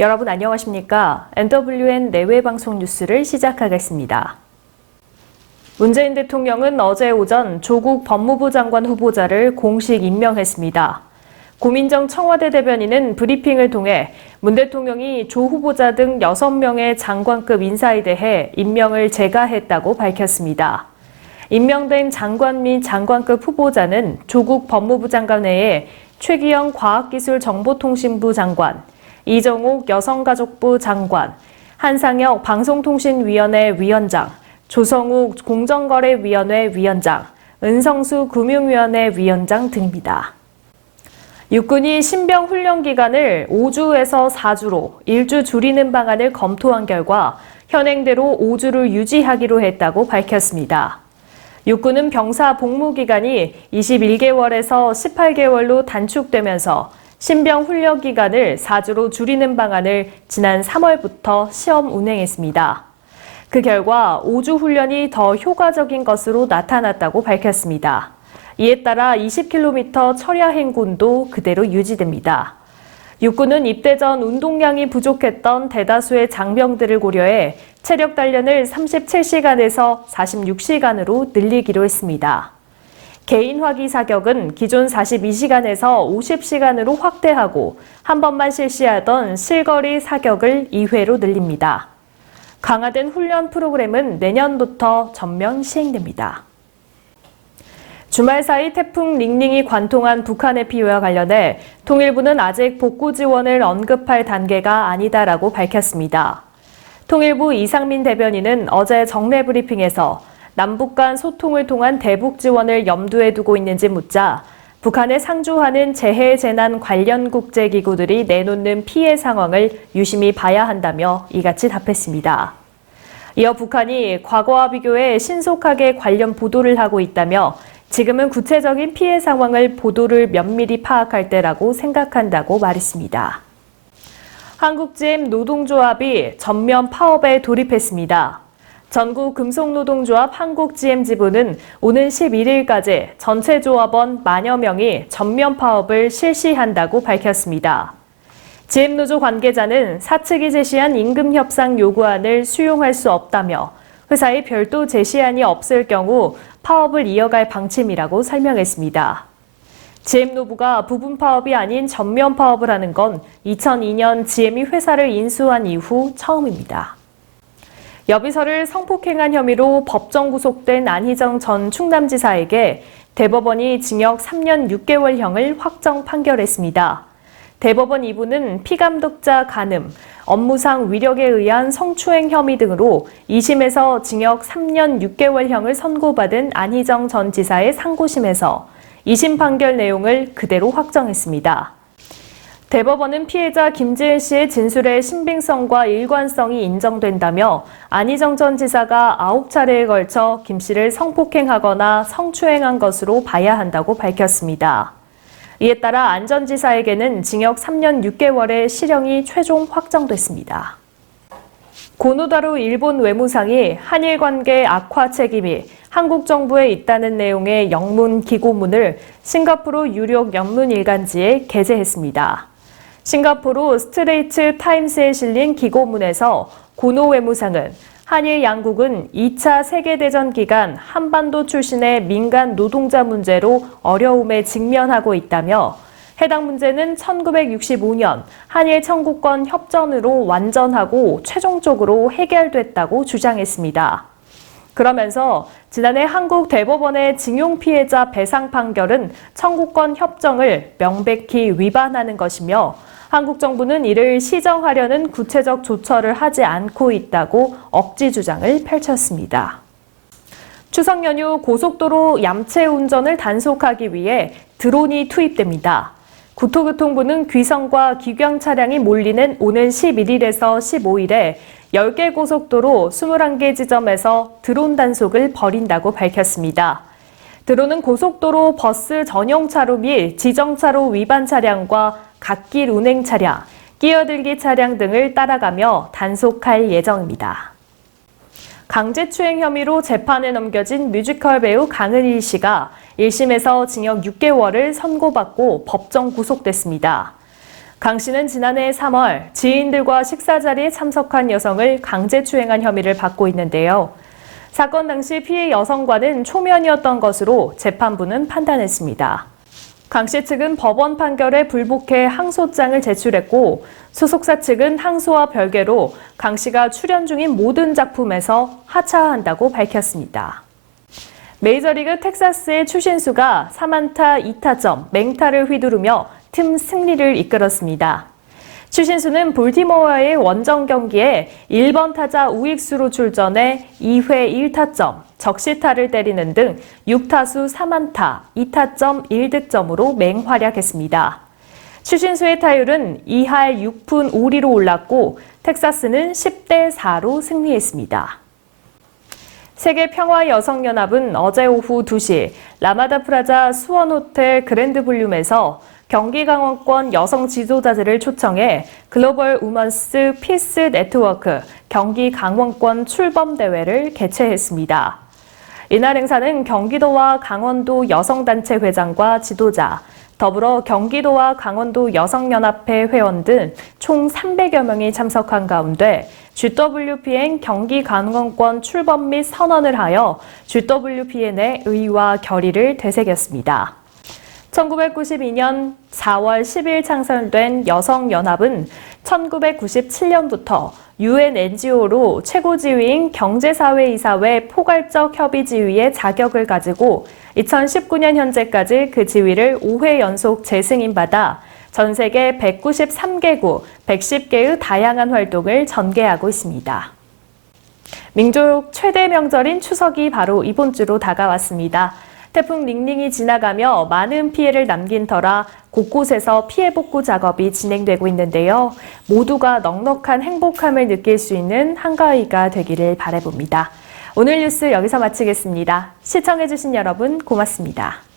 여러분 안녕하십니까? NWN 내외 방송 뉴스를 시작하겠습니다. 문재인 대통령은 어제 오전 조국 법무부 장관 후보자를 공식 임명했습니다. 고민정 청와대 대변인은 브리핑을 통해 문 대통령이 조 후보자 등 6명의 장관급 인사에 대해 임명을 재가했다고 밝혔습니다. 임명된 장관 및 장관급 후보자는 조국 법무부 장관 외에 최기영 과학기술정보통신부 장관, 이정옥 여성가족부 장관, 한상혁 방송통신위원회 위원장, 조성욱 공정거래위원회 위원장, 은성수 금융위원회 위원장 등입니다. 육군이 신병 훈련 기간을 5주에서 4주로 1주 줄이는 방안을 검토한 결과 현행대로 5주를 유지하기로 했다고 밝혔습니다. 육군은 병사 복무 기간이 21개월에서 18개월로 단축되면서 신병 훈련 기간을 4주로 줄이는 방안을 지난 3월부터 시험 운행했습니다. 그 결과 5주 훈련이 더 효과적인 것으로 나타났다고 밝혔습니다. 이에 따라 20km 철야 행군도 그대로 유지됩니다. 육군은 입대 전 운동량이 부족했던 대다수의 장병들을 고려해 체력 단련을 37시간에서 46시간으로 늘리기로 했습니다. 개인 화기 사격은 기존 42시간에서 50시간으로 확대하고 한 번만 실시하던 실거리 사격을 2회로 늘립니다. 강화된 훈련 프로그램은 내년부터 전면 시행됩니다. 주말 사이 태풍 닝닝이 관통한 북한의 피해와 관련해 통일부는 아직 복구 지원을 언급할 단계가 아니다라고 밝혔습니다. 통일부 이상민 대변인은 어제 정례 브리핑에서 남북 간 소통을 통한 대북 지원을 염두에 두고 있는지 묻자 북한에 상주하는 재해재난 관련 국제기구들이 내놓는 피해 상황을 유심히 봐야 한다며 이같이 답했습니다. 이어 북한이 과거와 비교해 신속하게 관련 보도를 하고 있다며 지금은 구체적인 피해 상황을 보도를 면밀히 파악할 때라고 생각한다고 말했습니다. 한국GM 노동조합이 전면 파업에 돌입했습니다. 전국 금속노동조합 한국GM 지부는 오는 11일까지 전체 조합원 만여 명이 전면 파업을 실시한다고 밝혔습니다. GM노조 관계자는 사측이 제시한 임금 협상 요구안을 수용할 수 없다며 회사의 별도 제시안이 없을 경우 파업을 이어갈 방침이라고 설명했습니다. GM노부가 부분 파업이 아닌 전면 파업을 하는 건 2002년 GM이 회사를 인수한 이후 처음입니다. 여비서를 성폭행한 혐의로 법정 구속된 안희정 전 충남지사에게 대법원이 징역 3년 6개월형을 확정 판결했습니다. 대법원 2부는 피감독자 간음, 업무상 위력에 의한 성추행 혐의 등으로 2심에서 징역 3년 6개월형을 선고받은 안희정 전 지사의 상고심에서 2심 판결 내용을 그대로 확정했습니다. 대법원은 피해자 김지은 씨의 진술의 신빙성과 일관성이 인정된다며 안희정 전 지사가 9차례에 걸쳐 김 씨를 성폭행하거나 성추행한 것으로 봐야 한다고 밝혔습니다. 이에 따라 안 전 지사에게는 징역 3년 6개월의 실형이 최종 확정됐습니다. 고노다루 일본 외무상이 한일 관계 악화 책임이 한국 정부에 있다는 내용의 영문 기고문을 싱가포르 유력 영문 일간지에 게재했습니다. 싱가포르 스트레이트 타임스에 실린 기고문에서 고노 외무상은 한일 양국은 2차 세계대전 기간 한반도 출신의 민간 노동자 문제로 어려움에 직면하고 있다며 해당 문제는 1965년 한일 청구권 협정으로 완전하고 최종적으로 해결됐다고 주장했습니다. 그러면서 지난해 한국 대법원의 징용 피해자 배상 판결은 청구권 협정을 명백히 위반하는 것이며 한국 정부는 이를 시정하려는 구체적 조처를 하지 않고 있다고 억지 주장을 펼쳤습니다. 추석 연휴 고속도로 얌체 운전을 단속하기 위해 드론이 투입됩니다. 국토교통부는 귀성과 귀경 차량이 몰리는 오는 11일에서 15일에 10개 고속도로 21개 지점에서 드론 단속을 벌인다고 밝혔습니다. 드론은 고속도로 버스 전용 차로 및 지정차로 위반 차량과 갓길 운행 차량, 끼어들기 차량 등을 따라가며 단속할 예정입니다. 강제추행 혐의로 재판에 넘겨진 뮤지컬 배우 강은일 씨가 1심에서 징역 6개월을 선고받고 법정 구속됐습니다. 강 씨는 지난해 3월 지인들과 식사 자리에 참석한 여성을 강제추행한 혐의를 받고 있는데요. 사건 당시 피해 여성과는 초면이었던 것으로 재판부는 판단했습니다. 강 씨 측은 법원 판결에 불복해 항소장을 제출했고 소속사 측은 항소와 별개로 강 씨가 출연 중인 모든 작품에서 하차한다고 밝혔습니다. 메이저리그 텍사스의 추신수가 3안타 2타점, 맹타를 휘두르며 팀 승리를 이끌었습니다. 추신수는 볼티모어와의 원정 경기에 1번 타자 우익수로 출전해 2회 1타점, 적시타를 때리는 등 6타수 3안타, 2타점 1득점으로 맹활약했습니다. 추신수의 타율은 2할 6푼 5리로 올랐고 텍사스는 10대 4로 승리했습니다. 세계평화여성연합은 어제 오후 2시 라마다 프라자 수원호텔 그랜드블룸에서 경기 강원권 여성 지도자들을 초청해 글로벌 우먼스 피스 네트워크 경기 강원권 출범대회를 개최했습니다. 이날 행사는 경기도와 강원도 여성단체 회장과 지도자, 더불어 경기도와 강원도 여성연합회 회원 등 총 300여 명이 참석한 가운데 GWPN 경기 강원권 출범 및 선언을 하여 GWPN의 의의와 결의를 되새겼습니다. 1992년 4월 10일 창설된 여성연합은 1997년부터 UN NGO로 최고지휘인 경제사회이사회 포괄적 협의지휘의 자격을 가지고 2019년 현재까지 그 지위를 5회 연속 재승인받아 전 세계 193개국 110개의 다양한 활동을 전개하고 있습니다. 민족 최대 명절인 추석이 바로 이번 주로 다가왔습니다. 태풍 링링이 지나가며 많은 피해를 남긴 터라 곳곳에서 피해 복구 작업이 진행되고 있는데요. 모두가 넉넉한 행복함을 느낄 수 있는 한가위가 되기를 바라봅니다. 오늘 뉴스 여기서 마치겠습니다. 시청해주신 여러분 고맙습니다.